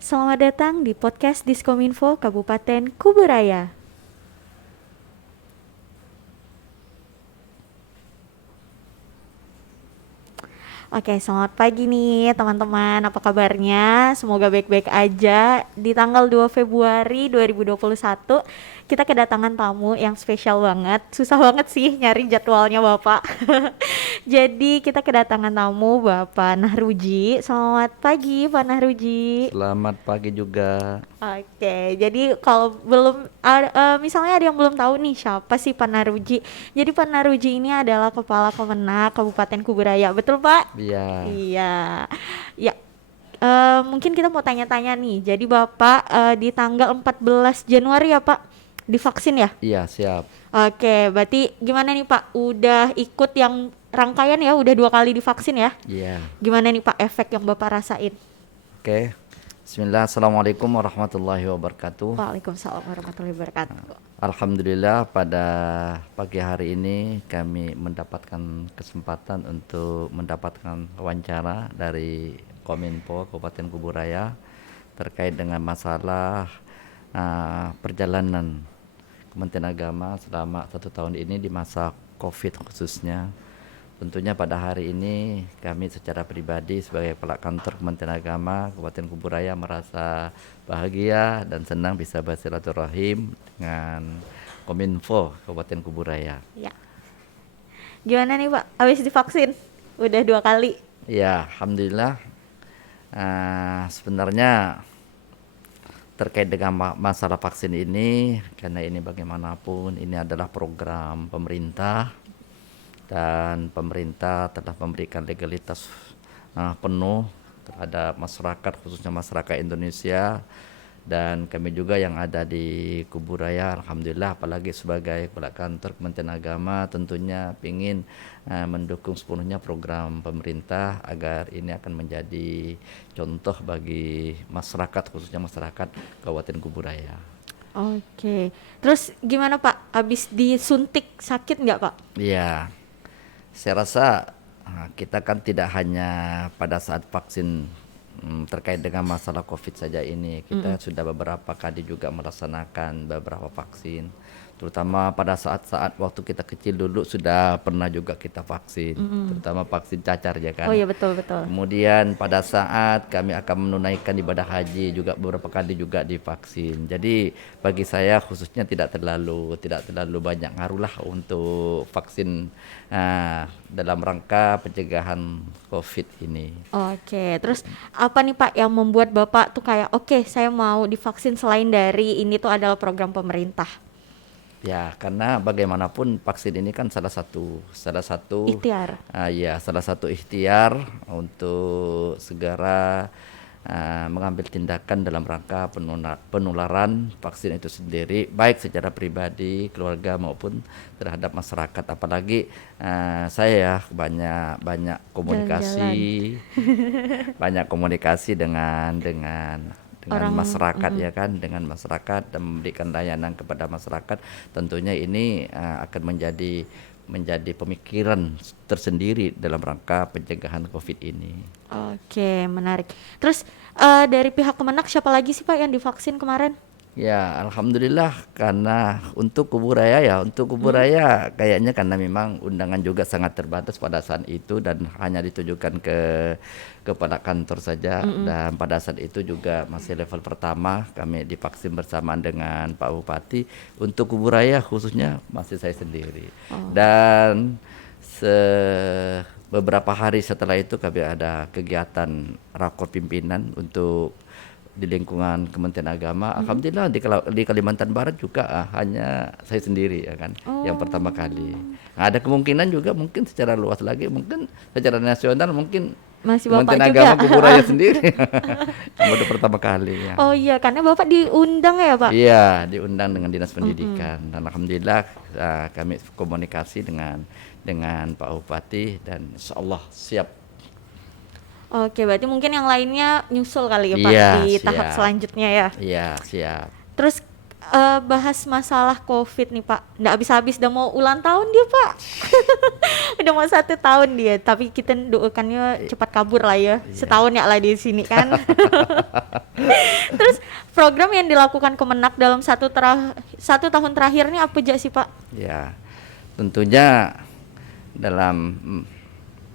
Selamat datang di podcast Diskominfo Kabupaten Kuburaya. Oke, selamat pagi nih teman-teman. Apa kabarnya? Semoga baik-baik aja. Di tanggal 2 Februari 2021, kita kedatangan tamu yang spesial banget. Susah banget sih nyari jadwalnya, Bapak. Jadi, kita kedatangan tamu Bapak Nahruji. Selamat pagi, Pak Nahruji. Selamat pagi juga. Oke, jadi kalau misalnya ada yang belum tahu nih siapa sih Pak Naruji. Jadi Pak Naruji ini adalah Kepala Kemenak Kabupaten Kuburaya, betul Pak? Iya, Iya, ya. Mungkin kita mau tanya-tanya nih. Jadi Bapak di tanggal 14 Januari ya Pak divaksin ya? iya siap. Oke, berarti gimana nih Pak? Udah ikut yang rangkaian ya? Udah 2 kali divaksin ya? Iya. Gimana nih Pak efek yang Bapak rasain? Oke. Bismillah. Assalamualaikum warahmatullahi wabarakatuh. Waalaikumsalam warahmatullahi wabarakatuh. Alhamdulillah pada pagi hari ini kami mendapatkan kesempatan untuk mendapatkan wawancara dari Kominfo Kabupaten Kuburaya terkait dengan masalah perjalanan Kementerian Agama selama 1 tahun ini di masa COVID khususnya. Tentunya pada hari ini kami secara pribadi sebagai kepala kantor Kementerian Agama Kabupaten Kuburaya merasa bahagia dan senang bisa bersilaturahim dengan Kominfo Kabupaten Kuburaya. Ya. Gimana nih Pak? Habis divaksin? Udah 2 kali. Ya, alhamdulillah. Sebenarnya terkait dengan masalah vaksin ini, karena ini bagaimanapun ini adalah program pemerintah dan pemerintah telah memberikan legalitas penuh terhadap masyarakat, khususnya masyarakat Indonesia, dan kami juga yang ada di Kuburaya alhamdulillah, apalagi sebagai kepala kantor Kementerian Agama tentunya ingin mendukung sepenuhnya program pemerintah agar ini akan menjadi contoh bagi masyarakat, khususnya masyarakat Kabupaten Kuburaya. Oke. Terus gimana Pak? Habis disuntik sakit nggak Pak? Ya, saya rasa kita kan tidak hanya pada saat vaksin terkait dengan masalah COVID saja ini. Kita sudah beberapa kali juga melaksanakan beberapa vaksin. Terutama pada saat-saat waktu kita kecil dulu sudah pernah juga kita vaksin, terutama vaksin cacar ya Oh kan. iya betul betul. Kemudian pada saat kami akan menunaikan ibadah haji juga beberapa kali juga divaksin. Jadi bagi saya khususnya tidak terlalu banyak ngaruh lah untuk vaksin dalam rangka pencegahan COVID ini. Oke. Terus apa nih Pak yang membuat Bapak tuh kayak oke saya mau divaksin selain dari ini tuh adalah program pemerintah? Ya, karena bagaimanapun vaksin ini kan salah satu Ikhtiar. salah satu ikhtiar untuk segera mengambil tindakan dalam rangka penularan vaksin itu sendiri, baik secara pribadi, keluarga maupun terhadap masyarakat. Apalagi saya ya banyak komunikasi, Jalan-jalan. banyak komunikasi dengan Orang masyarakat ya kan, dengan masyarakat dan memberikan layanan kepada masyarakat. Tentunya ini akan menjadi pemikiran tersendiri dalam rangka pencegahan COVID ini. Oke, menarik. Terus dari pihak Kemenak siapa lagi sih Pak yang divaksin kemarin? Ya, alhamdulillah karena untuk Kuburaya kayaknya karena memang undangan juga sangat terbatas pada saat itu dan hanya ditujukan ke kepala kantor saja, dan pada saat itu juga masih level pertama kami divaksin bersamaan dengan Pak Bupati. Untuk Kuburaya khususnya masih saya sendiri. Dan beberapa hari setelah itu kami ada kegiatan rakor pimpinan untuk di lingkungan Kementerian Agama. Alhamdulillah di Kalimantan Barat juga hanya saya sendiri ya kan, yang pertama kali. Nah, ada kemungkinan juga mungkin secara luas lagi, mungkin secara nasional mungkin Masih Bapak Kementerian juga. Agama Kuburaya sendiri yang baru pertama kali ya. Oh iya, karena Bapak diundang ya Pak? Iya, diundang dengan Dinas Pendidikan, dan alhamdulillah kami komunikasi dengan Pak Bupati dan insyaallah siap. Oke, berarti mungkin yang lainnya nyusul kali ya Pak Iya, di tahap siap. selanjutnya ya. Iya, siap. Terus bahas masalah COVID nih Pak. Nggak habis-habis, udah mau ulang tahun dia Pak. Udah mau 1 tahun dia. Tapi kita doakannya cepat kabur lah ya. Setahun ya lah di sini kan. Terus program yang dilakukan Kemenak dalam 1 tahun terakhir ini apa aja sih Pak? Ya, tentunya dalam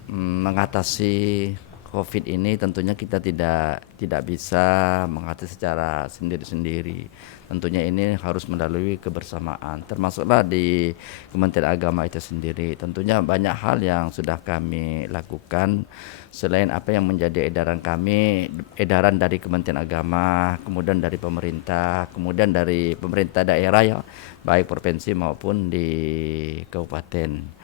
mengatasi COVID ini tentunya kita tidak bisa mengatasi secara sendiri-sendiri. Tentunya ini harus melalui kebersamaan, termasuklah di Kementerian Agama itu sendiri. Tentunya banyak hal yang sudah kami lakukan selain apa yang menjadi edaran kami, edaran dari Kementerian Agama, kemudian dari pemerintah, kemudian dari pemerintah daerah ya, baik provinsi maupun di kabupaten.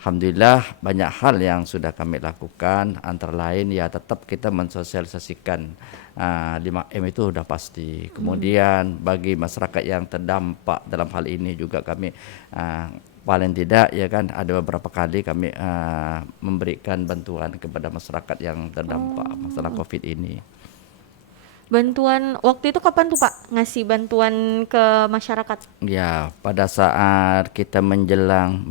Alhamdulillah banyak hal yang sudah kami lakukan, antara lain ya tetap kita mensosialisasikan 5M itu udah pasti. Kemudian bagi masyarakat yang terdampak dalam hal ini juga kami paling tidak ya kan ada beberapa kali kami memberikan bantuan kepada masyarakat yang terdampak masalah COVID ini. Bantuan waktu itu kapan tuh Pak ngasih bantuan ke masyarakat? Ya, pada saat kita menjelang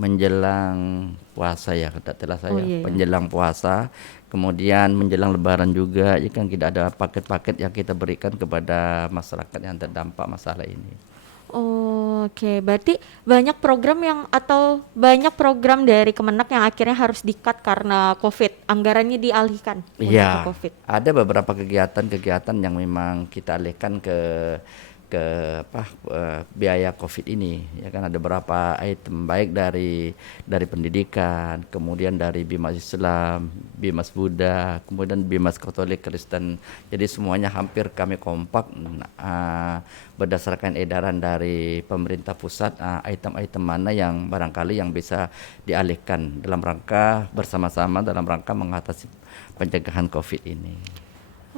puasa ya, katakanlah saya, Iya. menjelang puasa, kemudian menjelang Lebaran juga, ya kan tidak ada paket-paket yang kita berikan kepada masyarakat yang terdampak masalah ini. Oke, berarti banyak program dari Kemenak yang akhirnya harus di-cut karena COVID, anggarannya dialihkan untuk Iya, COVID. ada beberapa kegiatan-kegiatan yang memang kita alihkan ke biaya COVID ini ya kan, ada beberapa item baik dari pendidikan, kemudian dari Bimas Islam, Bimas Buddha, kemudian Bimas Katolik Kristen. Jadi semuanya hampir kami kompak berdasarkan edaran dari pemerintah pusat, item-item mana yang barangkali yang bisa dialihkan dalam rangka bersama-sama dalam rangka mengatasi pencegahan COVID ini.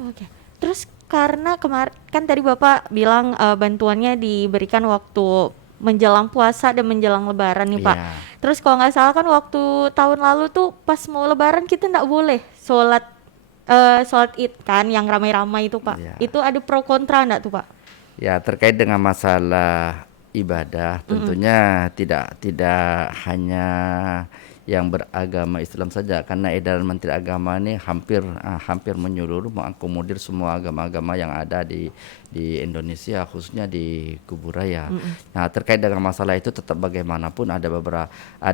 Oke. Terus karena kan tadi Bapak bilang bantuannya diberikan waktu menjelang puasa dan menjelang Lebaran nih Pak. Iya. Terus kalau nggak salah kan waktu tahun lalu tuh pas mau Lebaran kita nggak boleh sholat Id kan yang ramai-ramai itu Pak. Iya. Itu ada pro kontra nggak tuh Pak? Ya, terkait dengan masalah ibadah, tentunya tidak hanya yang beragama Islam saja, karena edaran Menteri Agama ini hampir menyeluruh, mengakomodir semua agama-agama yang ada di Indonesia, khususnya di Kuburaya. Nah, terkait dengan masalah itu tetap bagaimanapun ada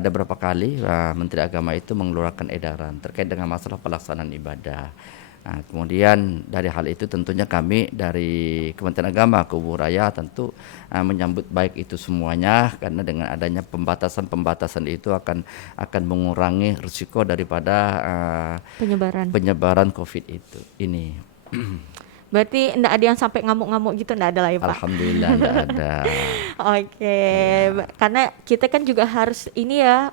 beberapa kali Menteri Agama itu mengeluarkan edaran terkait dengan masalah pelaksanaan ibadah. Nah, kemudian dari hal itu tentunya kami dari Kementerian Agama Kuburaya tentu menyambut baik itu semuanya, karena dengan adanya pembatasan itu akan mengurangi risiko daripada penyebaran COVID ini. Berarti enggak ada yang sampai ngamuk-ngamuk gitu, enggak ada lah ya Pak? Alhamdulillah enggak ada. Oke, karena kita kan juga harus ini ya,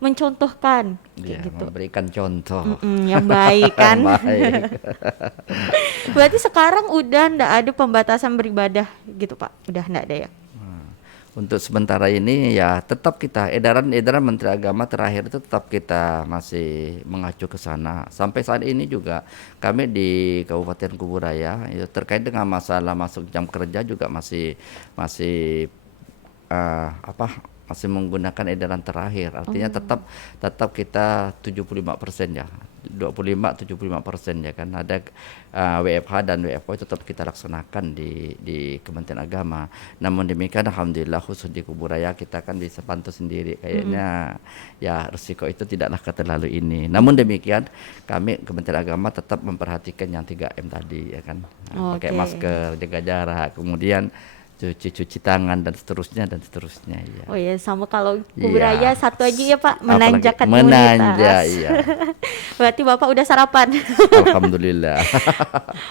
mencontohkan kayak Ya, gitu. memberikan contoh Yang baik kan. yang baik. Berarti sekarang udah enggak ada pembatasan beribadah gitu Pak? Udah enggak ada ya? Untuk sementara ini ya tetap kita edaran Menteri Agama terakhir itu tetap kita masih mengacu ke sana. Sampai saat ini juga kami di Kabupaten Kuburaya ya, terkait dengan masalah masuk jam kerja juga masih masih menggunakan edaran terakhir. Artinya tetap kita 75% ya. 25-75% ya kan, ada WFH dan WFO itu tetap kita laksanakan di Kementerian Agama. Namun demikian alhamdulillah khusus di Kuburaya kita kan bisa pantau sendiri kayaknya ya risiko itu tidaklah terlalu ini. Namun demikian kami Kementerian Agama tetap memperhatikan yang 3M tadi ya kan. Pakai masker, jaga jarak, kemudian cuci tangan dan seterusnya ya. Oh ya, sama kalau Kuburaya satu aja ya Pak, menanjakan menanja imunitas. iya. Berarti Bapak udah sarapan. Alhamdulillah.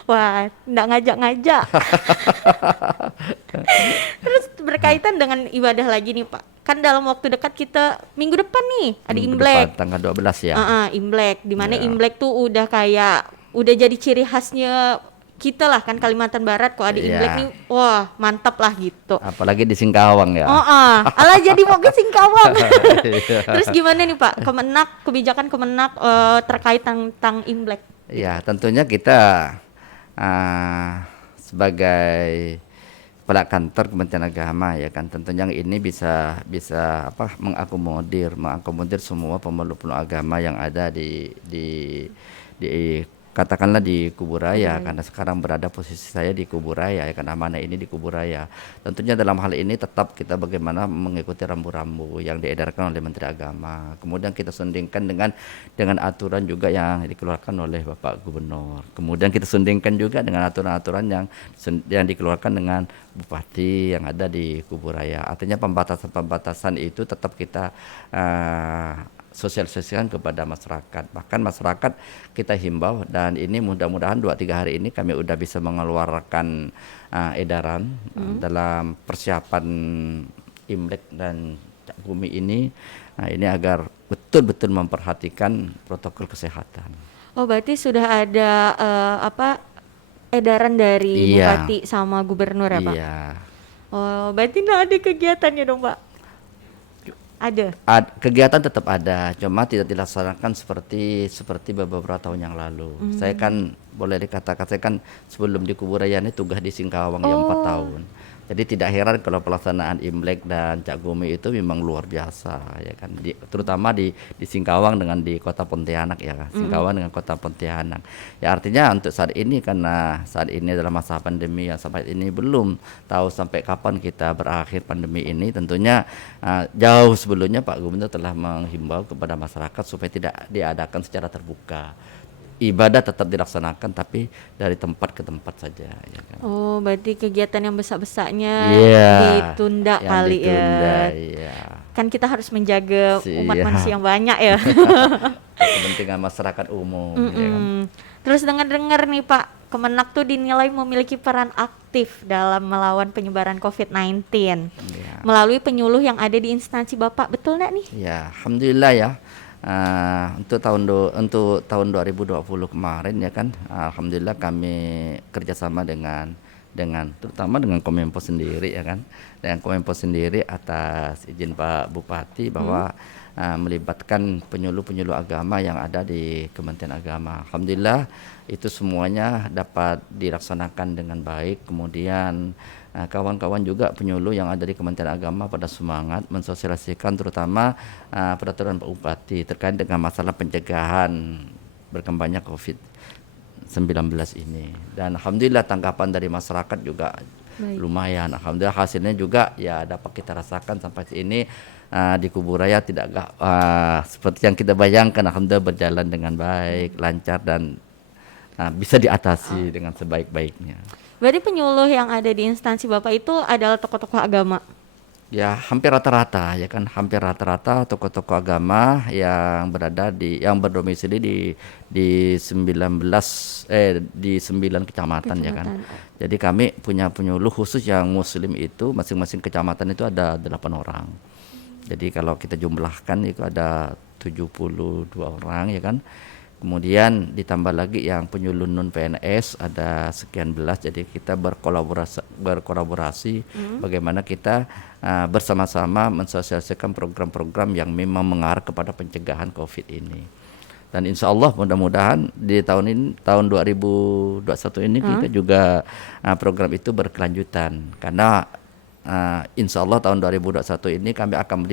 Wah, enggak ngajak-ngajak. Terus berkaitan dengan ibadah lagi nih Pak. Kan dalam waktu dekat kita minggu depan nih ada Minggu Imlek. depan, tanggal 12 ya. Imlek, di mana Ya. Imlek tuh udah jadi ciri khasnya kita lah kan Kalimantan Barat. Kalau ada Imlek nih, wah mantap lah gitu. Apalagi di Singkawang ya. Alah jadi mau ke Singkawang. Iya. Terus gimana nih Pak, kebijakan Kemenak terkait tentang Imlek? Ya, tentunya kita sebagai kepala kantor Kementerian Agama ya kan, tentunya ini bisa bisa mengakomodir semua pemeluk-pemeluk agama yang ada di katakanlah di Kuburaya, Kuburaya. karena sekarang berada posisi saya di Kuburaya ya kan, amanah ini di Kuburaya. Tentunya dalam hal ini tetap kita bagaimana mengikuti rambu-rambu yang diedarkan oleh Menteri Agama. Kemudian kita sandingkan dengan aturan juga yang dikeluarkan oleh Bapak Gubernur. Kemudian kita sandingkan juga dengan aturan-aturan yang dikeluarkan dengan Bupati yang ada di Kuburaya. Artinya pembatasan-pembatasan itu tetap kita sosialisasikan kepada masyarakat. Bahkan masyarakat kita himbau, dan ini mudah-mudahan 2-3 hari ini kami udah bisa mengeluarkan edaran dalam persiapan Imlek dan Cak Gumi ini. Nah, ini agar betul-betul memperhatikan protokol kesehatan. Oh, berarti sudah ada edaran dari Iya, Bupati sama Gubernur ya, Pak? iya. Oh, berarti nggak ada kegiatannya dong, Pak? Ada. Kegiatan tetap ada, cuma tidak dilaksanakan seperti beberapa tahun yang lalu. Saya kan boleh dikatakan, saya kan sebelum di Kuburaya ini tugas di Singkawang ya 4 tahun. Jadi tidak heran kalau pelaksanaan Imlek dan Cak Gumi itu memang luar biasa ya kan, terutama di Singkawang dengan di Kota Pontianak ya, Singkawang dengan Kota Pontianak. Ya artinya untuk saat ini, karena saat ini adalah masa pandemi yang sampai ini belum tahu sampai kapan kita berakhir pandemi ini. Tentunya jauh sebelumnya Pak Gubernur telah menghimbau kepada masyarakat supaya tidak diadakan secara terbuka. Ibadah tetap dilaksanakan tapi dari tempat ke tempat saja ya kan. Oh, berarti kegiatan yang besar-besarnya Iya, ditunda yang kali ditunda, ya. iya. Kan kita harus menjaga umat Iya. manusia yang banyak ya. Kepentingan masyarakat umum ya kan. Terus dengar-dengar nih Pak, Kemenak tuh dinilai memiliki peran aktif dalam melawan penyebaran COVID-19 Iya. melalui penyuluh yang ada di instansi Bapak. Betul nggak nih? Ya, alhamdulillah ya. Untuk tahun 2020 kemarin ya kan, alhamdulillah kami kerjasama dengan terutama dengan Kominfo sendiri ya kan, dengan Kominfo sendiri atas izin Pak Bupati bahwa melibatkan penyuluh-penyuluh agama yang ada di Kementerian Agama. Alhamdulillah itu semuanya dapat dilaksanakan dengan baik. Kemudian kawan-kawan juga penyuluh yang ada di Kementerian Agama pada semangat mensosialisasikan terutama peraturan Pak Bupati terkait dengan masalah pencegahan berkembangnya COVID-19 ini. Dan alhamdulillah tanggapan dari masyarakat juga Baik. lumayan. Alhamdulillah hasilnya juga ya dapat kita rasakan sampai ini di Kuburaya tidak seperti yang kita bayangkan. Alhamdulillah berjalan dengan baik, lancar, dan bisa diatasi dengan sebaik-baiknya. Berarti penyuluh yang ada di instansi Bapak itu adalah tokoh-tokoh agama. Ya hampir rata-rata ya kan, hampir rata-rata tokoh-tokoh agama yang berdomisili di 9 kecamatan ya kan. Jadi kami punya penyuluh khusus yang muslim itu, masing-masing kecamatan itu ada 8 orang. Jadi kalau kita jumlahkan itu ada 72 orang ya kan. Kemudian ditambah lagi yang penyuluh non PNS ada sekian belas. Jadi kita berkolaborasi bagaimana kita bersama-sama mensosialisasikan program-program yang memang mengarah kepada pencegahan COVID ini. Dan insya Allah mudah-mudahan di tahun 2021 ini kita juga program itu berkelanjutan, karena insya Allah tahun 2021 ini kami akan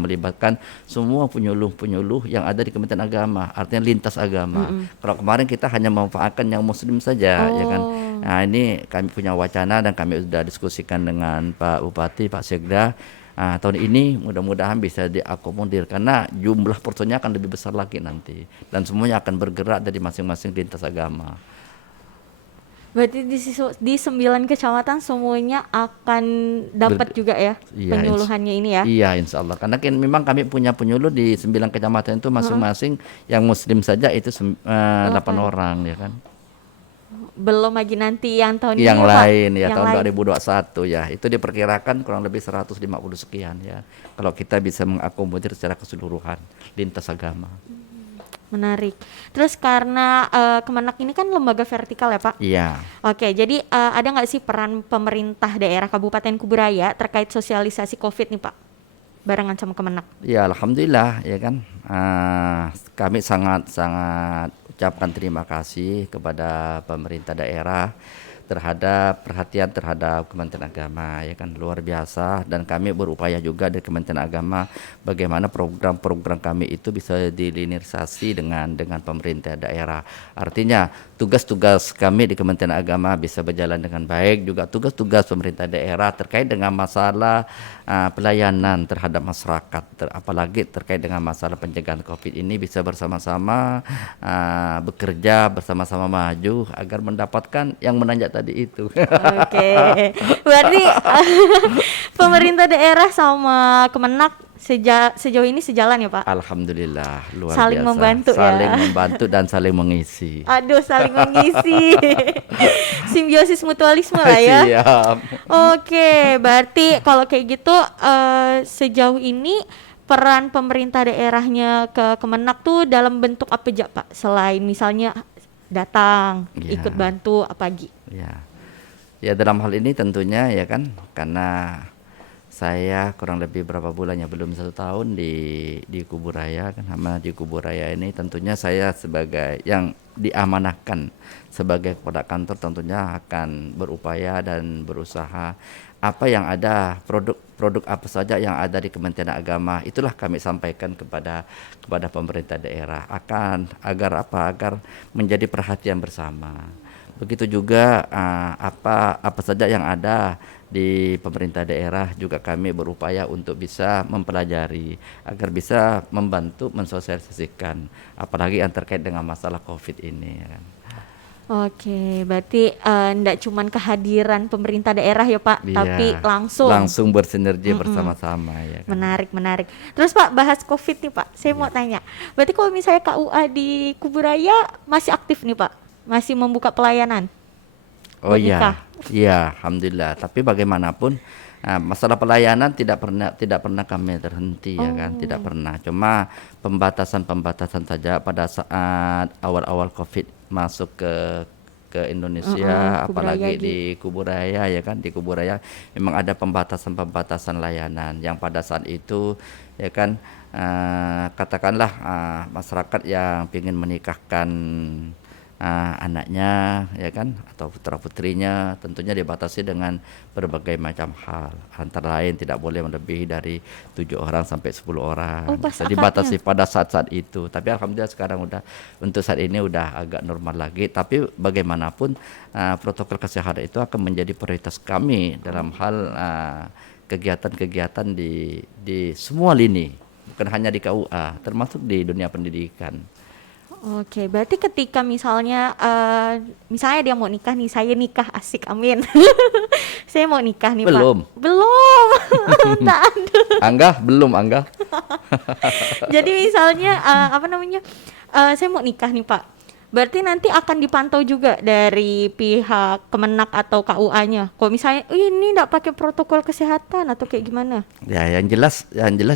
melibatkan semua penyuluh-penyuluh yang ada di Kementerian Agama, artinya lintas agama. Kalau kemarin kita hanya memanfaatkan yang muslim saja ya kan. Nah, ini kami punya wacana dan kami sudah diskusikan dengan Pak Bupati, Pak Sekda. Tahun ini mudah-mudahan bisa diakomodir karena jumlah porsinya akan lebih besar lagi nanti, dan semuanya akan bergerak dari masing-masing lintas agama. Berarti di 9 kecamatan semuanya akan dapat juga ya Iya, penyuluhannya ini ya. Iya, insya Allah. Karena memang kami punya penyuluh di 9 kecamatan itu masing-masing yang muslim saja itu 8 orang ya kan. Belum lagi nanti yang tahun ini Yang ya, Pak? lain ya, Yang tahun lain. 2021 ya. Itu diperkirakan kurang lebih 150 sekian ya. Kalau kita bisa mengakomodir secara keseluruhan lintas agama. Menarik. Terus karena Kemenak ini kan lembaga vertikal ya Pak? Iya. Oke, jadi ada nggak sih peran pemerintah daerah Kabupaten Kuburaya terkait sosialisasi COVID nih Pak? Barengan sama Kemenak. Ya, alhamdulillah ya kan. Kami sangat ucapkan terima kasih kepada pemerintah daerah, perhatian terhadap Kementerian Agama, ya kan, luar biasa. Dan kami berupaya juga dari Kementerian Agama bagaimana program-program kami itu bisa dilinearisasi dengan pemerintah daerah. Artinya tugas-tugas kami di Kementerian Agama bisa berjalan dengan baik, juga tugas-tugas pemerintah daerah terkait dengan masalah pelayanan terhadap masyarakat, apalagi terkait dengan masalah pencegahan COVID ini bisa bersama-sama bekerja bersama-sama maju agar mendapatkan yang menanjak tadi itu. Oke, berarti pemerintah daerah sama Kemenak sejauh ini sejalan ya Pak? Alhamdulillah, luar Saling biasa. membantu ya. Saling membantu dan saling mengisi. Aduh, saling mengisi. Simbiosis mutualisme lah ya. Siap. Oke, berarti kalau kayak gitu sejauh ini peran pemerintah daerahnya ke Kemenak tuh dalam bentuk apa aja Pak? Selain misalnya datang, Ya. ikut bantu apa lagi? Ya, ya dalam hal ini tentunya ya kan, karena saya kurang lebih berapa bulan ya, belum 1 tahun di Kuburaya kan, sama di Kuburaya ini tentunya saya sebagai yang diamanahkan sebagai kepala kantor tentunya akan berupaya dan berusaha apa yang ada, produk apa saja yang ada di Kementerian Agama itulah kami sampaikan kepada pemerintah daerah agar menjadi perhatian bersama. Begitu juga apa saja yang ada di pemerintah daerah juga kami berupaya untuk bisa mempelajari agar bisa membantu mensosialisasikan apalagi yang terkait dengan masalah COVID ini ya kan. Oke, berarti enggak cuman kehadiran pemerintah daerah ya Pak, Iya, tapi langsung bersinergi bersama-sama ya kan. menarik, menarik. Terus Pak, bahas COVID nih Pak, saya mau tanya. Berarti kalau misalnya KUA di Kuburaya masih aktif nih Pak? Masih membuka pelayanan? Oh buat nikah? iya, alhamdulillah. Tapi bagaimanapun masalah pelayanan tidak pernah kami terhenti ya kan, tidak pernah. Cuma pembatasan saja pada saat awal-awal COVID masuk ke Indonesia, Kuburaya apalagi gitu. di Kuburaya ya kan, di Kuburaya memang ada pembatasan layanan yang pada saat itu ya kan, katakanlah masyarakat yang ingin menikahkan anaknya ya kan atau putra putrinya tentunya dibatasi dengan berbagai macam hal, antara lain tidak boleh melebihi dari 7 orang sampai 10 orang. Oh, pas Bisa akadnya. dibatasi pada saat-saat itu, tapi alhamdulillah sekarang udah, untuk saat ini udah agak normal lagi. Tapi bagaimanapun protokol kesehatan itu akan menjadi prioritas kami dalam hal kegiatan-kegiatan di semua lini, bukan hanya di KUA, termasuk di dunia pendidikan. Oke, berarti ketika misalnya dia mau nikah nih, saya nikah, asik, amin. Saya mau nikah nih Belum. Pak. Belum. Tak ada. Angga. Jadi misalnya saya mau nikah nih Pak. Berarti nanti akan dipantau juga dari pihak Kemenak atau KUA-nya. Kalau misalnya ini enggak pakai protokol kesehatan atau kayak gimana? Ya, yang jelas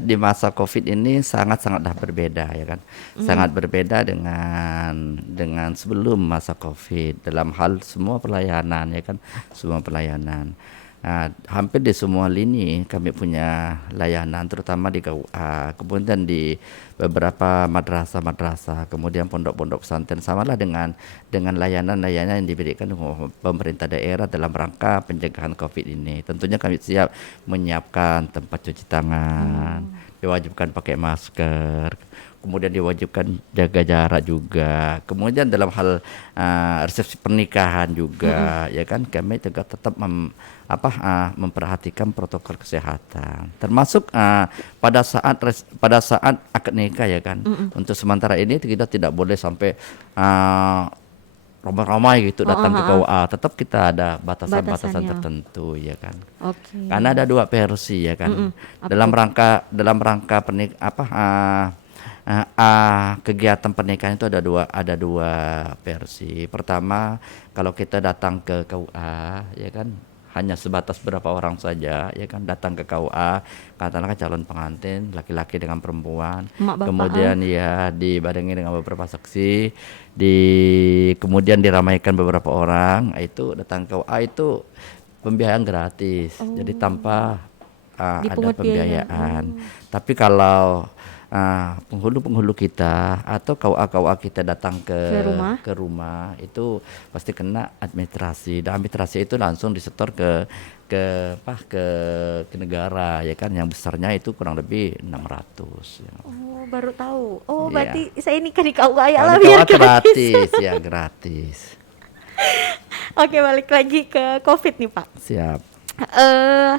di masa COVID ini sangatlah berbeda ya kan. Sangat berbeda dengan sebelum masa COVID dalam hal semua pelayanan ya kan, semua pelayanan. Nah, hampir di semua lini kami punya layanan, terutama di KUA, kemudian di beberapa madrasah, kemudian pondok-pondok pesantren, samalah dengan layanan-layanan yang diberikan oleh pemerintah daerah dalam rangka pencegahan COVID ini. Tentunya kami siap menyiapkan tempat cuci tangan, diwajibkan pakai masker, kemudian diwajibkan jaga jarak juga. Kemudian dalam hal resepsi pernikahan juga ya kan, kami juga tetap memperhatikan protokol kesehatan, termasuk pada saat akad nikah ya kan. Untuk sementara ini kita tidak boleh sampai ramai-ramai gitu datang ke KUA. Tetap kita ada batasan-batasan Batasannya. tertentu ya kan. Oke. Karena ada 2 versi ya kan. Dalam rangka kegiatan pernikahan itu ada dua versi. Pertama, kalau kita datang ke KUA ya kan, hanya sebatas berapa orang saja ya kan datang ke KUA, katakanlah calon pengantin laki-laki dengan perempuan, Emak bapak, kemudian ya dibarengi dengan beberapa saksi, kemudian diramaikan beberapa orang, itu datang ke KUA itu pembiayaan gratis, jadi tanpa ada Dipungut biaya. pembiayaan. Tapi kalau penghulu-penghulu kita atau KUA-KUA kita datang Ke rumah. ke rumah itu pasti kena administrasi, dan administrasi itu langsung disetor ke negara ya kan, yang besarnya itu kurang lebih 600 ya. Oh, baru tahu. Oh, Iya. berarti saya nikah di KUA ya Kalau lah di biar KUA gratis. gratis ya, gratis. Oke, balik lagi ke COVID nih, Pak. Siap. Eh,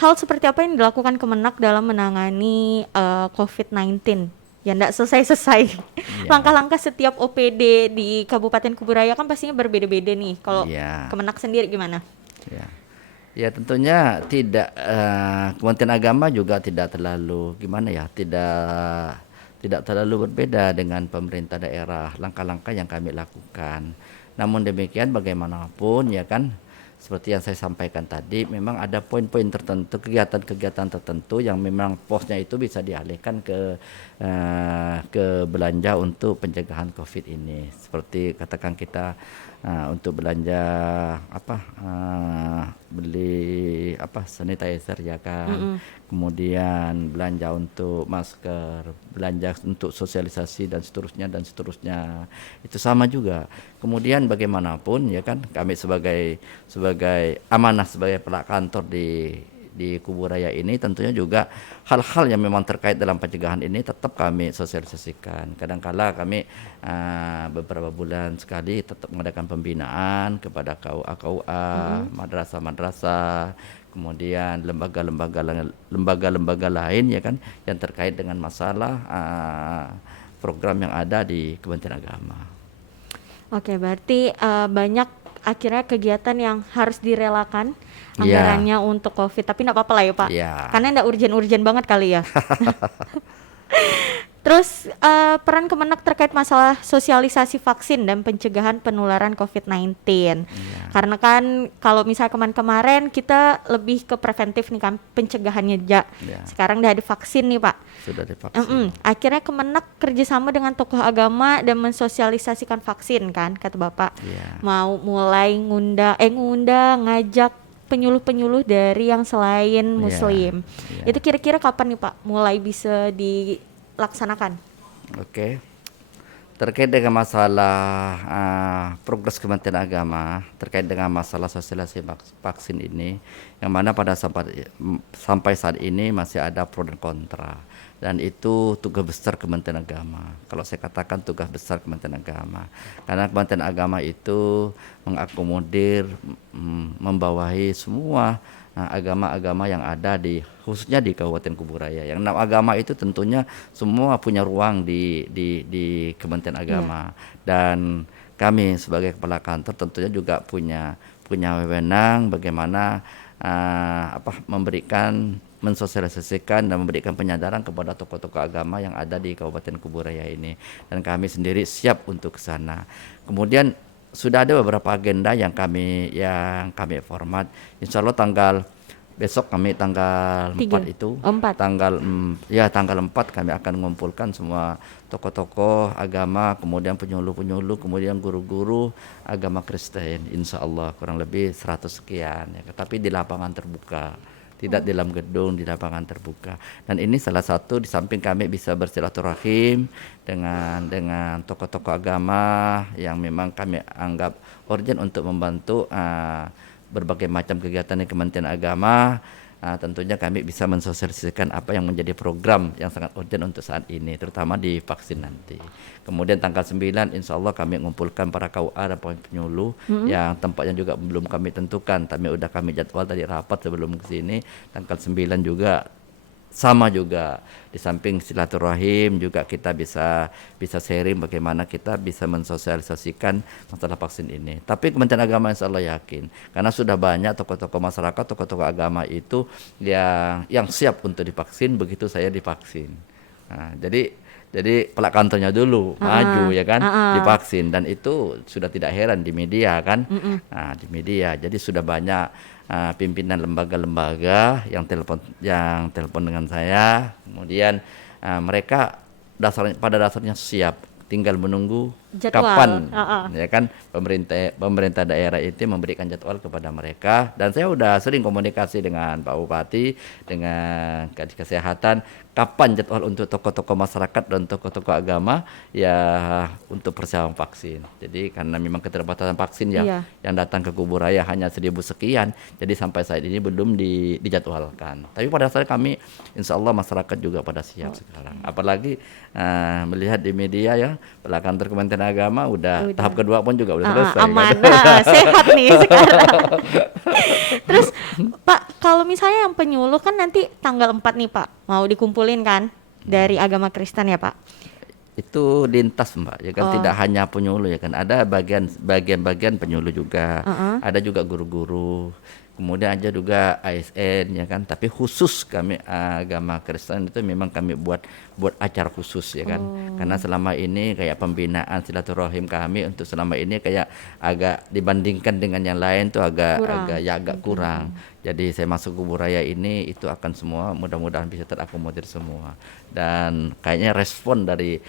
hal seperti apa yang dilakukan Kemenak dalam menangani COVID-19? Ya enggak selesai-selesai. Iya. Langkah-langkah setiap OPD di Kabupaten Kuburaya kan pastinya berbeda-beda nih. Kalau Iya. Kemenak sendiri gimana? Ya. Ya tentunya tidak, Kementerian Agama juga tidak terlalu gimana ya, tidak terlalu berbeda dengan pemerintah daerah langkah-langkah yang kami lakukan. Namun demikian bagaimanapun ya kan, seperti yang saya sampaikan tadi, memang ada poin-poin tertentu, kegiatan-kegiatan tertentu yang memang posnya itu bisa dialihkan ke belanja untuk pencegahan COVID ini. Seperti katakan kita untuk belanja beli sanitizer ya kan, kemudian belanja untuk masker, belanja untuk sosialisasi dan seterusnya itu sama juga. Kemudian bagaimanapun ya kan, kami sebagai amanah sebagai pelak kantor di Kuburaya ini tentunya juga hal-hal yang memang terkait dalam pencegahan ini tetap kami sosialisasikan. Kadangkala kami beberapa bulan sekali tetap mengadakan pembinaan kepada KUA, madrasah-madrasah, kemudian lembaga-lembaga lain ya kan, yang terkait dengan masalah program yang ada di Kementerian Agama. Oke, berarti banyak akhirnya kegiatan yang harus direlakan Iya. anggarannya untuk COVID. Tapi enggak apa-apa lah ya, Pak. Iya. Karena enggak urgen-urgen banget kali ya. Terus peran Kemenak terkait masalah sosialisasi vaksin dan pencegahan penularan COVID-19. Karena kan kalau misalnya kemarin kita lebih ke preventif nih kan, pencegahannya aja. Ya, Sekarang udah ada vaksin nih, Pak. sudah divaksin. Akhirnya Kemenak kerjasama dengan tokoh agama dan mensosialisasikan vaksin kan, kata Bapak. Iya. Mau mulai ngundang, ngajak penyuluh-penyuluh dari yang selain Muslim. iya. Itu kira-kira kapan nih Pak mulai bisa dilaksanakan? Oke. Terkait dengan masalah progres Kementerian Agama terkait dengan masalah sosialisasi vaksin ini, yang mana sampai saat ini masih ada pro dan kontra, dan itu tugas besar Kementerian Agama. Kalau saya katakan tugas besar Kementerian Agama, karena Kementerian Agama itu mengakomodir, membawahi semua agama-agama yang ada khususnya di Kabupaten Kuburaya. Yang 6 agama itu tentunya semua punya ruang di Kementerian Agama. Dan kami sebagai kepala kantor tentunya juga punya wewenang bagaimana mensosialisasikan dan memberikan penyadaran kepada tokoh-tokoh agama yang ada di Kabupaten Kuburaya ini. Dan kami sendiri siap untuk ke sana. Kemudian sudah ada beberapa agenda yang kami format. Insya Allah besok kami tanggal 4 itu. 4. Tanggal 4 kami akan mengumpulkan semua tokoh-tokoh agama, kemudian penyuluh-penyuluh, kemudian guru-guru agama Kristen. Insya Allah kurang lebih 100 sekian ya. Tapi di lapangan terbuka, tidak di dalam gedung, di lapangan terbuka. Dan ini salah satu di samping kami bisa bersilaturahim dengan tokoh-tokoh agama yang memang kami anggap urgent untuk membantu berbagai macam kegiatan di Kementerian Agama. Tentunya kami bisa mensosialisasikan apa yang menjadi program yang sangat urgent untuk saat ini, terutama di vaksin nanti. Kemudian tanggal 9 insya Allah kami mengumpulkan para KUA dan penyuluh yang tempatnya juga belum kami tentukan. Kami jadwal tadi rapat sebelum ke sini. Tanggal 9 juga sama juga, di samping silaturahim juga kita bisa sharing bagaimana kita bisa mensosialisasikan masalah vaksin ini. Tapi Kementerian Agama insya Allah yakin, karena sudah banyak tokoh-tokoh masyarakat, tokoh-tokoh agama itu yang siap untuk divaksin begitu saya divaksin. Nah, jadi pelak kantornya dulu maju ya kan, divaksin, dan itu sudah tidak heran di media kan. Nah, di media jadi sudah banyak pimpinan lembaga-lembaga yang telepon dengan saya, kemudian mereka pada dasarnya siap, tinggal menunggu Jadwal. kapan Heeh. ya kan pemerintah daerah itu memberikan jadwal kepada mereka, dan saya udah sering komunikasi dengan Pak Bupati, dengan Kadis Kesehatan, kapan jadwal untuk tokoh-tokoh masyarakat dan tokoh-tokoh agama ya untuk persiapan vaksin. Jadi karena memang keterbatasan vaksin ya, Iya. yang datang ke Kuburaya hanya 1.000 sekian, jadi sampai saat ini belum dijadwalkan. Tapi pada saat kami insya Allah masyarakat juga pada siap sekarang, apalagi melihat di media ya, pela kantor Kementerian Agama udah tahap kedua pun juga udah selesai Aman. kan? Sehat nih sekarang. Terus Pak, kalau misalnya yang penyuluh kan nanti tanggal 4 nih Pak, mau dikumpulin kan dari agama Kristen ya Pak? Itu lintas Mbak ya kan, Oh. tidak hanya penyuluh ya kan, ada bagian penyuluh juga, ada juga guru-guru, kemudian aja juga ASN ya kan, tapi khusus kami agama Kristen itu memang kami buat acara khusus ya kan, karena selama ini kayak pembinaan silaturahim kami untuk selama ini kayak agak dibandingkan dengan yang lain tuh agak kurang. Jadi saya masuk Kuburaya ini itu akan semua mudah-mudahan bisa terakomodir semua, dan kayaknya respon dari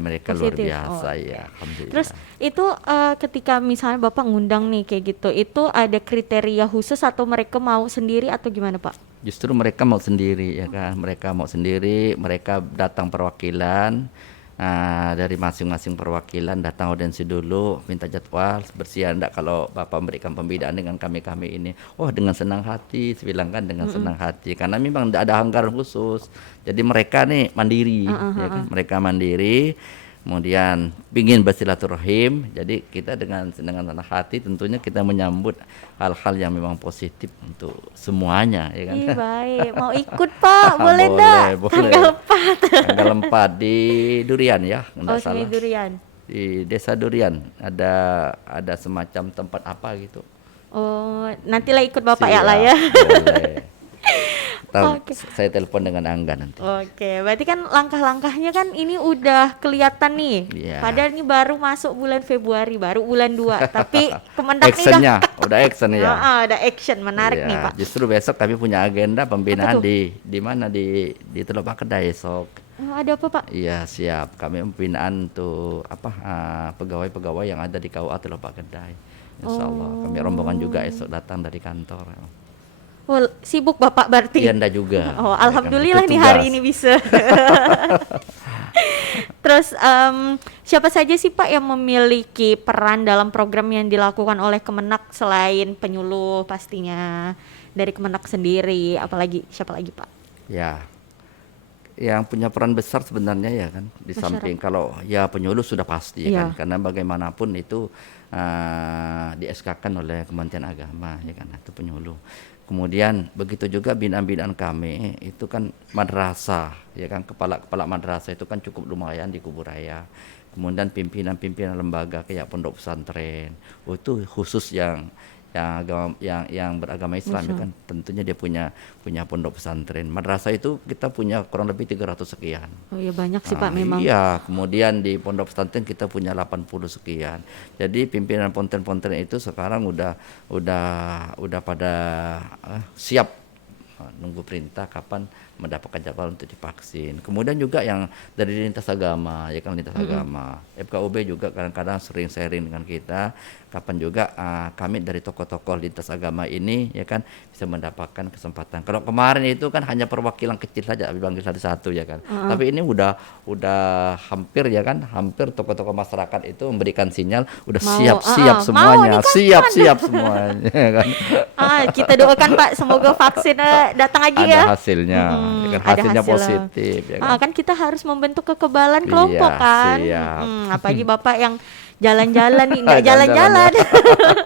mereka luar Positif. biasa Oh, ya, alhamdulillah. Terus itu ketika misalnya Bapak ngundang nih kayak gitu, itu ada kriteria khusus atau mereka mau sendiri atau gimana Pak? Justru mereka mau sendiri ya kan, mereka mau sendiri, mereka datang perwakilan dari masing-masing perwakilan, datang audiensi dulu, minta jadwal bersiap enggak kalau Bapak memberikan pembinaan dengan kami ini. Oh dengan senang hati, saya bilang kan dengan senang hati, karena memang tidak ada anggaran khusus. Jadi mereka nih mandiri, ya kan, mereka mandiri. Kemudian ingin bersilaturahim, jadi kita dengan senang hati tentunya kita menyambut hal-hal yang memang positif untuk semuanya ya kan. Ih baik, mau ikut Pak, boleh enggak? Boleh. Tanggal 4. Tanggal 4 di Durian ya, enggak Oh, salah. Sungai Durian. Di Desa Durian ada semacam tempat apa gitu. Oh, nantilah ikut Bapak ya Siap, lah ya. boleh. Ntar Oke. saya telepon dengan Angga nanti. Oke, berarti kan langkah-langkahnya kan ini udah kelihatan nih. Iya. Padahal ini baru masuk bulan Februari, baru bulan 2, tapi Kemendak nih Actionnya, udah action ya. ada action menarik Iya, nih Pak. justru besok kami punya agenda pembinaan Apa tuh? di mana di Teluk Pakedai esok. Oh, ada apa Pak? Iya siap, kami pembinaan untuk pegawai-pegawai yang ada di KUA Teluk Pakedai. Insya Allah kami rombongan juga esok datang dari kantor. Oh, sibuk Bapak berarti. Iya Anda juga. Oh, Ya kan, alhamdulillah ikut nih hari tugas. ini bisa. Terus siapa saja sih Pak yang memiliki peran dalam program yang dilakukan oleh Kemenak selain penyuluh pastinya dari Kemenak sendiri, apalagi siapa lagi Pak? Ya, yang punya peran besar sebenarnya ya kan, di samping kalau ya penyuluh sudah pasti ya Iya. kan, karena bagaimanapun itu di SK-kan oleh Kementerian Agama ya kan, itu penyuluh. Kemudian begitu juga binaan-binaan kami itu kan madrasah ya kan, kepala madrasah itu kan cukup lumayan di Kuburaya. Kemudian pimpinan-pimpinan lembaga kayak pondok pesantren, itu khusus yang beragama Islam ya kan, tentunya dia punya pondok pesantren. Madrasah itu kita punya kurang lebih 300 sekian. Oh ya banyak sih Pak memang. Iya, kemudian di pondok pesantren kita punya 80 sekian. Jadi pimpinan ponten-ponten itu sekarang udah pada siap nunggu perintah kapan mendapatkan jadwal untuk divaksin. Kemudian juga yang dari lintas agama, ya kan, lintas agama. FKUB juga kadang-kadang sering sharing dengan kita, kapan juga kami dari tokoh-tokoh lintas agama ini ya kan bisa mendapatkan kesempatan. Kalau kemarin itu kan hanya perwakilan kecil saja, dipanggil satu-satu ya kan. Tapi ini udah hampir ya kan, hampir tokoh-tokoh masyarakat itu memberikan sinyal udah Mau, siap-siap mau semuanya, nih kan? siap-siap semuanya ya kan. Kita doakan Pak semoga vaksin datang lagi Ada ya. hasilnya, ya kan, Ada hasilnya hasil. positif ya kan. Kan kita harus membentuk kekebalan kelompok Iya, kan. siap. Apalagi Bapak yang jalan-jalan nih, nggak Jalan-jalan. jalan-jalan.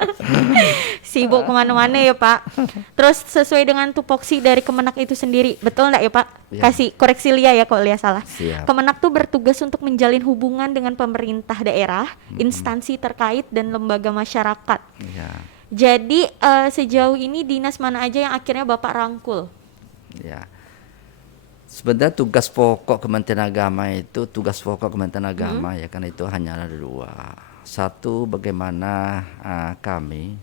Sibuk kemana-mana ya Pak. Terus sesuai dengan tupoksi dari Kemenak itu sendiri, betul nggak ya Pak? Iya. Kasih koreksi Lia ya kalau Lia salah. Siap. Kemenak tuh bertugas untuk menjalin hubungan dengan pemerintah daerah, instansi terkait dan lembaga masyarakat. Ya, Jadi sejauh ini dinas mana aja yang akhirnya Bapak rangkul? ya. Sebenarnya tugas pokok Kementerian Agama ya kan, itu hanya ada dua. Satu, bagaimana kami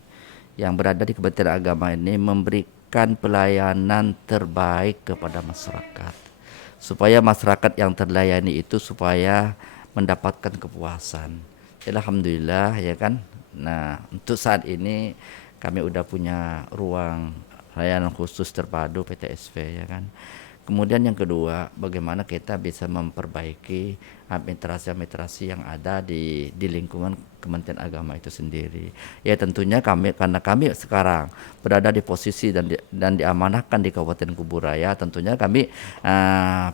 yang berada di Kementerian Agama ini memberikan pelayanan terbaik kepada masyarakat, supaya masyarakat yang terlayani itu supaya mendapatkan kepuasan, Alhamdulillah ya kan. Nah, untuk saat ini kami udah punya ruang layanan khusus terpadu PTSP ya kan. Kemudian yang kedua, bagaimana kita bisa memperbaiki administrasi-administrasi yang ada di lingkungan Kementerian Agama itu sendiri. Ya tentunya kami, karena kami sekarang berada di posisi dan diamanahkan di Kabupaten Kuburaya, tentunya kami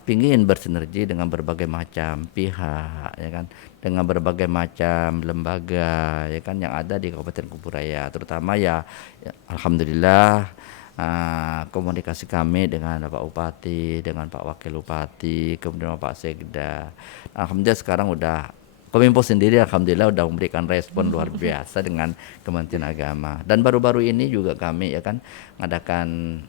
pingin bersinergi dengan berbagai macam pihak, ya kan, dengan berbagai macam lembaga, ya kan, yang ada di Kabupaten Kuburaya, terutama ya alhamdulillah. Komunikasi kami dengan Pak Bupati, dengan Pak Wakil Bupati, kemudian Pak Sekda. Alhamdulillah sekarang udah Kominfo sendiri alhamdulillah udah memberikan respon luar biasa dengan Kementerian Agama. Dan baru-baru ini juga kami ya kan mengadakan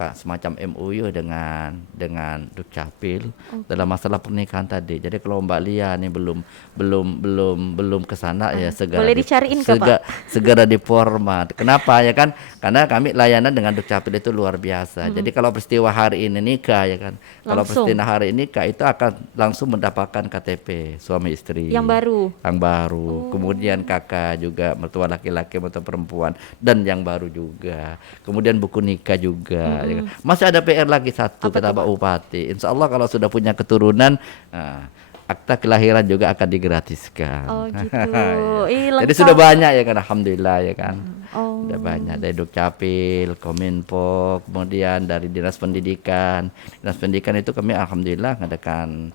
semacam MOU dengan Dukcapil dalam masalah pernikahan tadi. Jadi kalau Mbak Lia nih belum ke sana ya segera boleh dicariin ke Pak. segera diformat. Kenapa ya kan? Karena kami layanan dengan Dukcapil itu luar biasa. Jadi kalau peristiwa hari ini nikah ya kan. Kalau Langsung. peristiwa hari ini nikah itu akan langsung mendapatkan KTP suami istri. Yang baru. Yang baru. Kemudian kakak juga, mertua laki-laki, mertua perempuan, dan yang baru juga. Kemudian buku nikah juga. Ya kan? Masih ada PR lagi satu kata Pak Bupati. Insya Allah kalau sudah punya keturunan, akta kelahiran juga akan digratiskan. Oh gitu. Jadi sudah banyak ya kan, alhamdulillah ya kan. Oh. Sudah banyak dari Dukcapil, Kominfo, kemudian dari Dinas Pendidikan. Dinas Pendidikan itu kami alhamdulillah mengadakan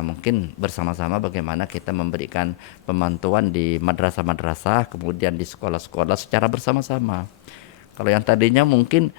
mungkin bersama-sama bagaimana kita memberikan pemantauan di madrasah-madrasah, kemudian di sekolah-sekolah secara bersama-sama. Kalau yang tadinya mungkin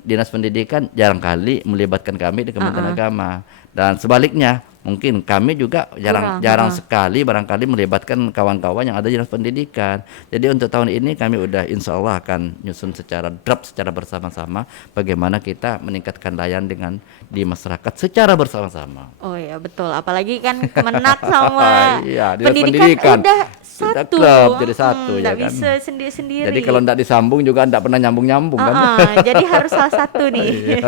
Dinas Pendidikan jarang kali melibatkan kami di Kementerian Agama, dan sebaliknya mungkin kami juga jarang sekali barangkali melibatkan kawan-kawan yang ada di Dinas Pendidikan. Jadi untuk tahun ini kami udah insya Allah akan nyusun secara draft secara bersama-sama bagaimana kita meningkatkan layanan di masyarakat secara bersama-sama. Oh ya betul, apalagi kan Kemenak sama Iya, Dinas pendidikan udah sudah satu. klub jadi satu ya Nggak kan. bisa sendiri-sendiri. Jadi kalau tidak disambung juga tidak pernah nyambung-nyambung kan. Jadi harus salah satu nih.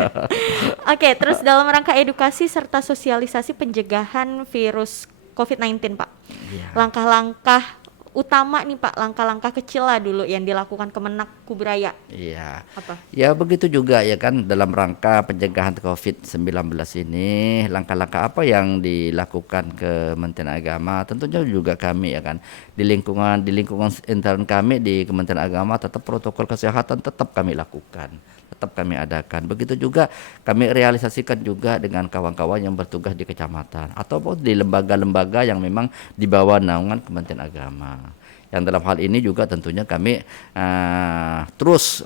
Oke, terus dalam rangka edukasi serta sosialisasi pencegahan virus COVID-19 Pak. Langkah-langkah utama nih Pak, langkah-langkah kecil lah dulu yang dilakukan Kemenak Kuburaya. Iya. Apa? Ya begitu juga ya kan dalam rangka pencegahan COVID-19 ini, langkah-langkah apa yang dilakukan Kementerian Agama, tentunya juga kami ya kan di lingkungan intern kami di Kementerian Agama tetap protokol kesehatan tetap kami lakukan, tetap kami adakan. Begitu juga kami realisasikan juga dengan kawan-kawan yang bertugas di kecamatan ataupun di lembaga-lembaga yang memang di bawah naungan Kementerian Agama. Yang dalam hal ini juga tentunya kami terus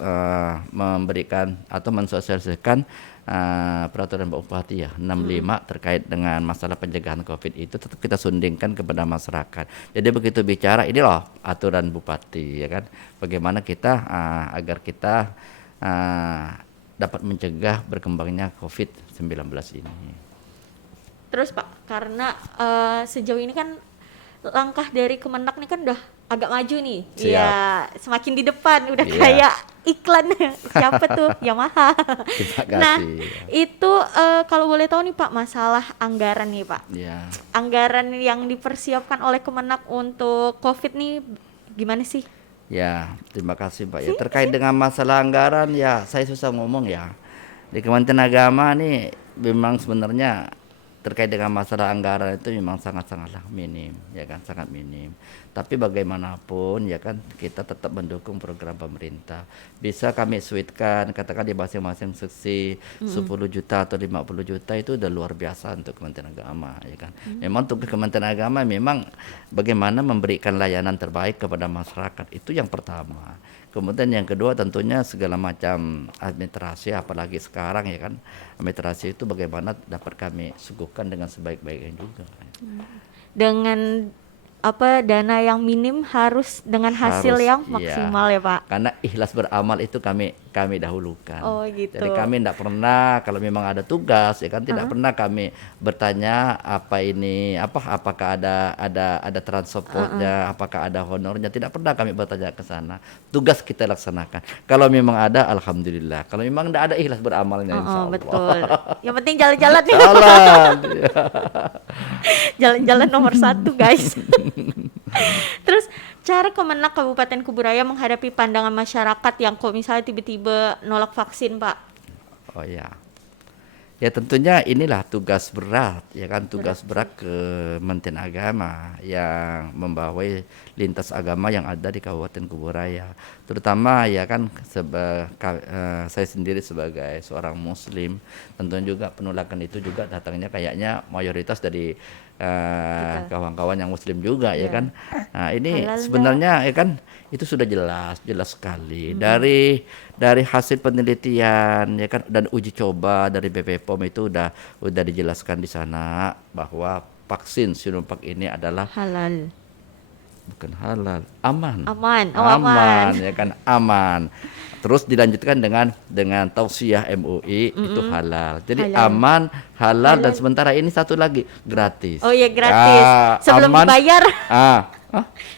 memberikan atau mensosialisasikan peraturan Pak Bupati ya 65 terkait dengan masalah pencegahan COVID itu tetap kita sundingkan kepada masyarakat. Jadi begitu bicara ini loh aturan Bupati ya kan, bagaimana kita agar kita dapat mencegah berkembangnya COVID-19 ini. Terus Pak, karena sejauh ini kan langkah dari Kemenak nih kan udah agak maju nih. Iya, semakin di depan udah kayak iklan siapa tuh Yamaha. Nah, itu kalau boleh tahu nih Pak, masalah anggaran nih Pak. Anggaran yang dipersiapkan oleh Kemenak untuk COVID nih gimana sih? Ya, terima kasih Pak ya. Terkait dengan masalah anggaran ya saya susah ngomong ya. Di Kementerian Agama nih memang sebenarnya terkait dengan masalah anggaran itu memang sangat-sangatlah minim ya kan, sangat minim. Tapi bagaimanapun ya kan kita tetap mendukung program pemerintah. Bisa kami suitkan katakan di masing-masing seksi 10 juta atau 50 juta itu udah luar biasa untuk Kementerian Agama ya kan. Memang untuk Kementerian Agama memang bagaimana memberikan layanan terbaik kepada masyarakat itu yang pertama. Kemudian yang kedua tentunya segala macam administrasi, apalagi sekarang ya kan, administrasi itu bagaimana dapat kami suguhkan dengan sebaik-baiknya juga. Dengan dana yang minim harus dengan hasil yang maksimal ya Pak. Karena ikhlas beramal itu kami dahulukan. Oh gitu. Jadi kami tidak pernah kalau memang ada tugas ya kan tidak pernah kami bertanya apakah ada transportnya, apakah ada honornya, tidak pernah kami bertanya ke sana. Tugas kita laksanakan. Kalau memang ada alhamdulillah. Kalau memang tidak ada ikhlas beramalnya insyaallah. Betul. Yang penting jalan-jalan nih. Jalan. Jalan-jalan nomor 1 guys. Terus cara Kemenak Kabupaten Kuburaya menghadapi pandangan masyarakat yang kok misalnya tiba-tiba nolak vaksin, Pak? Oh ya. Ya tentunya inilah tugas berat ya kan, Berat tugas berat Kementerian Agama yang membawai lintas agama yang ada di Kabupaten Kuburaya. Terutama ya kan saya sendiri sebagai seorang muslim, tentunya juga penolakan itu juga datangnya kayaknya mayoritas dari Kita. kawan-kawan yang muslim juga ya Iya. kan. Nah, ini Halal sebenarnya ya kan itu sudah jelas sekali dari hasil penelitian ya kan dan uji coba dari BP POM itu udah dijelaskan di sana bahwa vaksin Sinovac ini adalah halal. bukan halal, aman. Aman. Oh, aman. Ya kan, aman. Terus dilanjutkan dengan tausiah MUI itu halal. Jadi Halal. aman, halal, dan Halal. sementara ini satu lagi gratis. Oh iya, gratis. Sebelum aman. dibayar. Ah,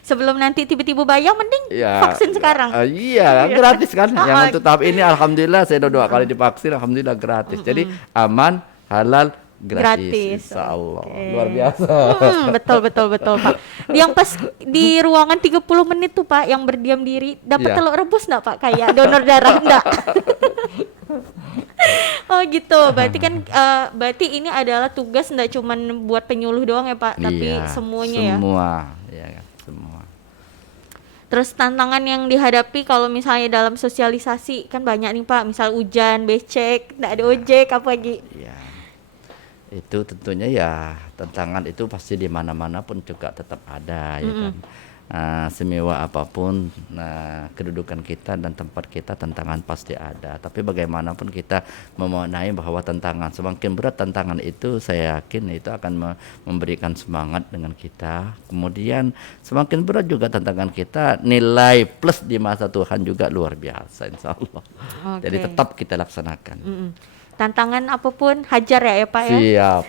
Sebelum nanti tiba-tiba bayar, mending ya, vaksin sekarang. iya, gratis kan. Yang Ah, untuk tahap ini alhamdulillah saya udah 2 kali divaksin, alhamdulillah gratis. Jadi aman, halal, gratis. Insya Allah. Oke. Luar biasa. Betul Pak. Yang pas di ruangan 30 menit tuh Pak, yang berdiam diri, dapat Iya. telur rebus enggak Pak? Kayak donor darah enggak? Oh gitu. Berarti kan berarti ini adalah tugas enggak cuman buat penyuluh doang ya Pak, tapi Iya, semuanya ya. semua, ya kan, semua. Terus tantangan yang dihadapi kalau misalnya dalam sosialisasi kan banyak nih Pak, misal hujan, becek, enggak ada ojek apa lagi. Ya, itu tentunya ya tantangan itu pasti di mana-mana pun juga tetap ada ya kan. Semewah apapun kedudukan kita dan tempat kita, tantangan pasti ada. Tapi bagaimanapun kita memaknai bahwa tantangan semakin berat tantangan itu, saya yakin itu akan memberikan semangat dengan kita. Kemudian semakin berat juga tantangan kita, nilai plus di masa Tuhan juga luar biasa insya Allah. Oke. Jadi tetap kita laksanakan. Tantangan apapun hajar ya Pak ya. Siap.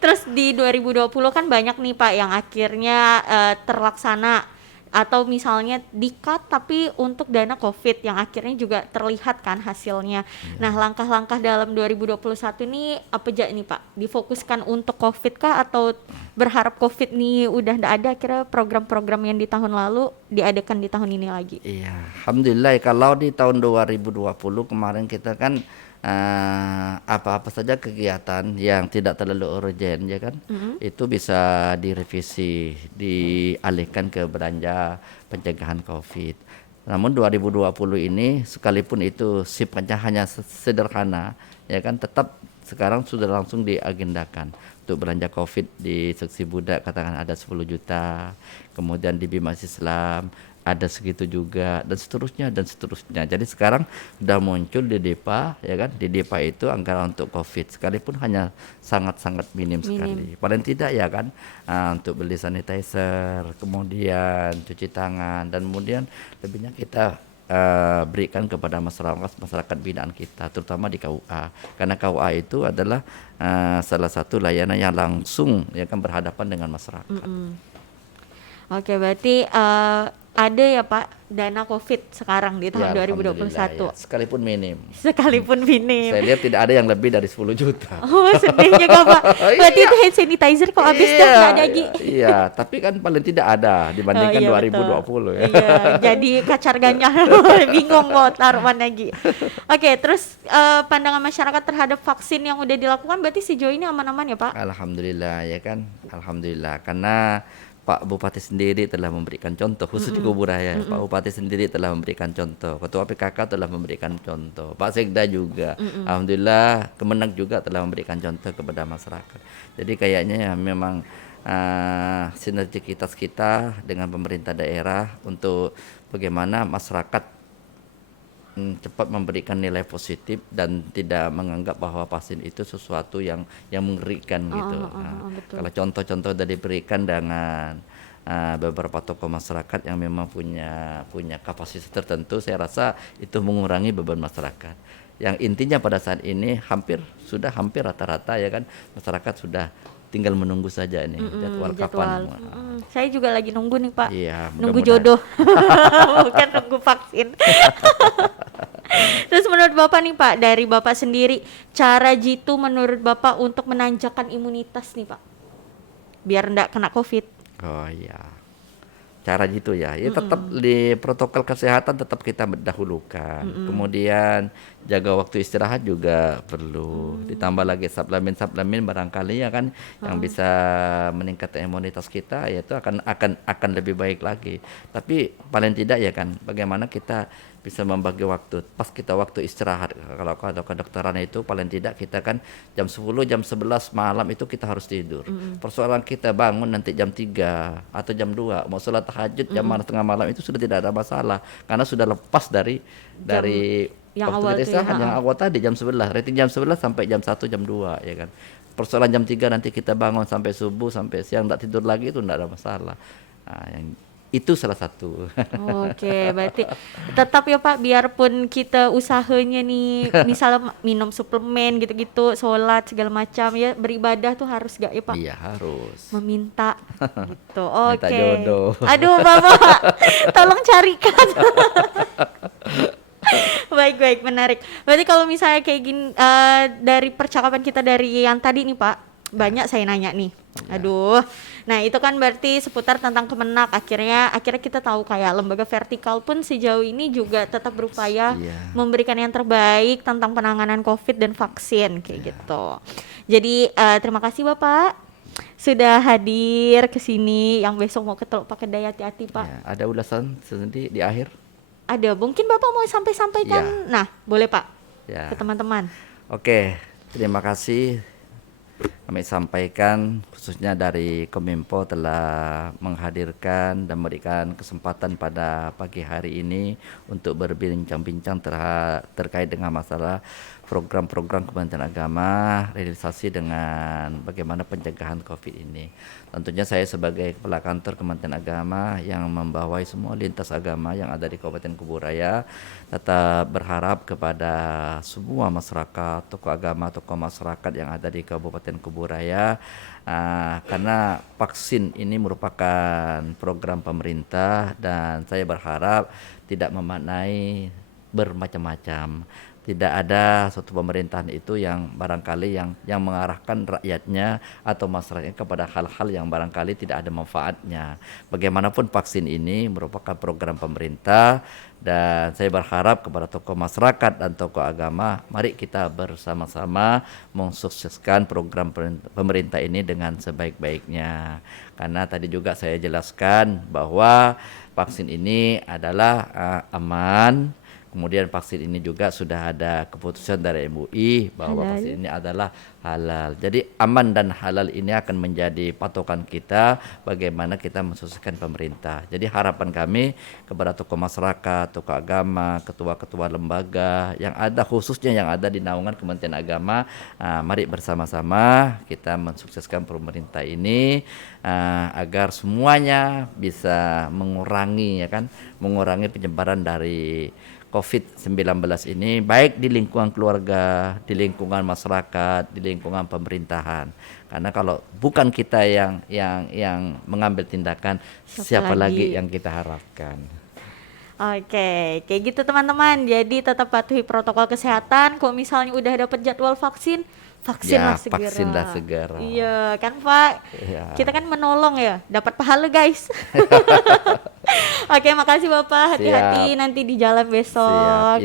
Terus di 2020 kan banyak nih Pak yang akhirnya terlaksana atau misalnya di-cut tapi untuk dana COVID yang akhirnya juga terlihat kan hasilnya. Nah, langkah-langkah dalam 2021 ini apa aja nih Pak? Difokuskan untuk COVID kah atau berharap COVID nih udah nggak ada, kira program-program yang di tahun lalu diadakan di tahun ini lagi? Iya, alhamdulillah kalau di tahun 2020 kemarin kita kan apa-apa saja kegiatan yang tidak terlalu urgent ya kan, itu bisa direvisi, dialihkan ke belanja pencegahan COVID. Namun 2020 ini sekalipun itu sifatnya hanya sederhana ya kan, tetap sekarang sudah langsung diagendakan untuk belanja COVID di seksi budak, katakan ada 10 juta, kemudian di Bimas Islam ada segitu juga, dan seterusnya. Jadi sekarang sudah muncul di DEPA ya kan, di DEPA itu anggaran untuk COVID sekalipun hanya sangat-sangat minim sekali, paling tidak ya kan, untuk beli sanitizer, kemudian cuci tangan, dan kemudian lebihnya kita berikan kepada masyarakat binaan kita, terutama di KUA, karena KUA itu adalah salah satu layanan yang langsung ya kan berhadapan dengan masyarakat. Oke, berarti ada ya Pak dana COVID sekarang di tahun Ya, 2021 alhamdulillah, ya. Sekalipun minim. sekalipun minim. Saya lihat tidak ada yang lebih dari 10 juta. Oh, sedih juga Pak. Berarti itu hand sanitizer kok habis dah nggak ada lagi. Iya, tapi kan paling tidak ada dibandingkan Oh, iya, 2020 ya. Iya, jadi kacar ganyah. Bingung mau taruh mana lagi. Oke, terus pandangan masyarakat terhadap vaksin yang udah dilakukan berarti sejauh ini aman-aman ya Pak? Alhamdulillah ya kan, alhamdulillah, karena Pak Bupati sendiri telah memberikan contoh, khusus di Kuburaya. Pak Bupati sendiri telah memberikan contoh, Ketua PKK telah memberikan contoh, Pak Sekda juga, alhamdulillah, Kemenak juga telah memberikan contoh kepada masyarakat. Jadi kayaknya ya memang sinergitas kita dengan pemerintah daerah untuk bagaimana masyarakat cepat memberikan nilai positif dan tidak menganggap bahwa vaksin itu sesuatu yang mengerikan gitu. Betul. Kalau contoh-contoh sudah diberikan dengan beberapa tokoh masyarakat yang memang punya kapasitas tertentu, saya rasa itu mengurangi beban masyarakat. Yang intinya pada saat ini hampir rata-rata ya kan, masyarakat sudah tinggal menunggu saja ini jadwal kapan. Saya juga lagi nunggu nih Pak. Iya, Nunggu mudah-mudahan. jodoh. Bukan nunggu vaksin. Terus menurut Bapak nih Pak, dari Bapak sendiri, cara jitu menurut Bapak untuk menanjakan imunitas nih Pak, biar enggak kena COVID? Oh iya, cara gitu ya. Ya tetap di protokol kesehatan tetap kita dahulukan. Kemudian jaga waktu istirahat juga perlu. Ditambah lagi suplemen barangkali ya kan yang bisa meningkatkan imunitas kita, yaitu akan lebih baik lagi. Tapi paling tidak ya kan bagaimana kita bisa membagi waktu. Pas kita waktu istirahat, kalau kedokteran itu paling tidak kita kan jam 10 jam 11 malam itu kita harus tidur. Persoalan kita bangun nanti jam 3 atau jam 2 mau sholat tahajud jam tengah malam itu sudah tidak ada masalah karena sudah lepas dari yang waktu awal kita tuh ya, istirahat yang awal tadi jam 11, rating jam 11 sampai jam 1 jam 2 ya kan. Persoalan jam 3 nanti kita bangun sampai subuh sampai siang tidak tidur lagi itu tidak ada masalah. Nah, yang itu salah satu. Oke, berarti tetap ya Pak, biarpun kita usahanya nih, misalnya minum suplemen gitu-gitu, sholat segala macam ya, beribadah tuh harus gak ya Pak? Iya harus. Meminta gitu. Minta Oke. jodoh. Aduh Bapak, tolong carikan. Baik, menarik. Berarti kalau misalnya kayak gini, dari percakapan kita dari yang tadi nih Pak, banyak saya nanya nih. Aduh. Nah, itu kan berarti seputar tentang Kemenak. Akhirnya kita tahu kayak lembaga vertikal pun sejauh ini juga tetap berupaya memberikan yang terbaik tentang penanganan COVID dan vaksin kayak gitu. Jadi terima kasih Bapak sudah hadir ke sini. Yang besok mau ke Teluk Pakedai, hati-hati Pak. Ya, ada ulasan sendiri di akhir? Ada, mungkin Bapak mau sampaikan. Nah, boleh Pak. Ya. Ke teman-teman. Oke, terima kasih. Kami sampaikan khususnya dari Kominfo telah menghadirkan dan memberikan kesempatan pada pagi hari ini untuk berbincang-bincang terkait dengan masalah program-program Kementerian Agama realisasi dengan bagaimana pencegahan COVID ini. Tentunya saya sebagai Kepala Kantor Kementerian Agama yang membawai semua lintas agama yang ada di Kabupaten Kuburaya tetap berharap kepada semua masyarakat, tokoh agama, tokoh masyarakat yang ada di Kabupaten Kuburaya, karena vaksin ini merupakan program pemerintah dan saya berharap tidak memaknai bermacam-macam. Tidak ada suatu pemerintahan itu yang barangkali yang mengarahkan rakyatnya atau masyarakatnya kepada hal-hal yang barangkali tidak ada manfaatnya. Bagaimanapun vaksin ini merupakan program pemerintah dan saya berharap kepada tokoh masyarakat dan tokoh agama, mari kita bersama-sama mensukseskan program pemerintah ini dengan sebaik-baiknya. Karena tadi juga saya jelaskan bahwa vaksin ini adalah aman. Kemudian vaksin ini juga sudah ada keputusan dari MUI bahwa vaksin ini adalah halal. Jadi aman dan halal ini akan menjadi patokan kita bagaimana kita mensukseskan pemerintah. Jadi harapan kami kepada tokoh masyarakat, tokoh agama, ketua-ketua lembaga yang ada khususnya yang ada di naungan Kementerian Agama, mari bersama-sama kita mensukseskan pemerintah ini agar semuanya bisa mengurangi penyebaran dari COVID-19 ini baik di lingkungan keluarga, di lingkungan masyarakat, di lingkungan pemerintahan. Karena kalau bukan kita yang mengambil tindakan, siapa lagi yang kita harapkan? Oke, kayak gitu teman-teman. Jadi tetap patuhi protokol kesehatan. Kalau misalnya udah dapat jadwal vaksinlah segera. Iya kan Pak, kita kan menolong ya, dapat pahala guys. Oke, makasih Bapak, hati-hati nanti di jalan besok.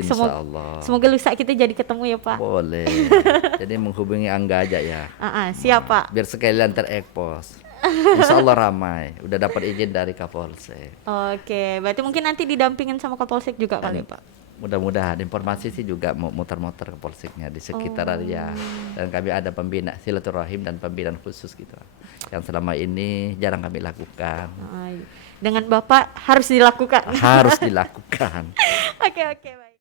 Semoga lusa kita jadi ketemu ya Pak. Boleh. Jadi menghubungi Angga aja ya. Siap Pak. Biar sekalian terekpos. Insya Allah ramai. Udah dapat izin dari Kapolsek. Oke, berarti mungkin nanti didampingin sama Kapolsek juga kali Pak. Mudah-mudahan informasi sih juga mau muter-muter ke polseknya di sekitar area, dan kami ada pembina silaturahim dan pembinaan khusus gitu yang selama ini jarang kami lakukan. Dengan Bapak harus dilakukan. Harus dilakukan. Oke, baik.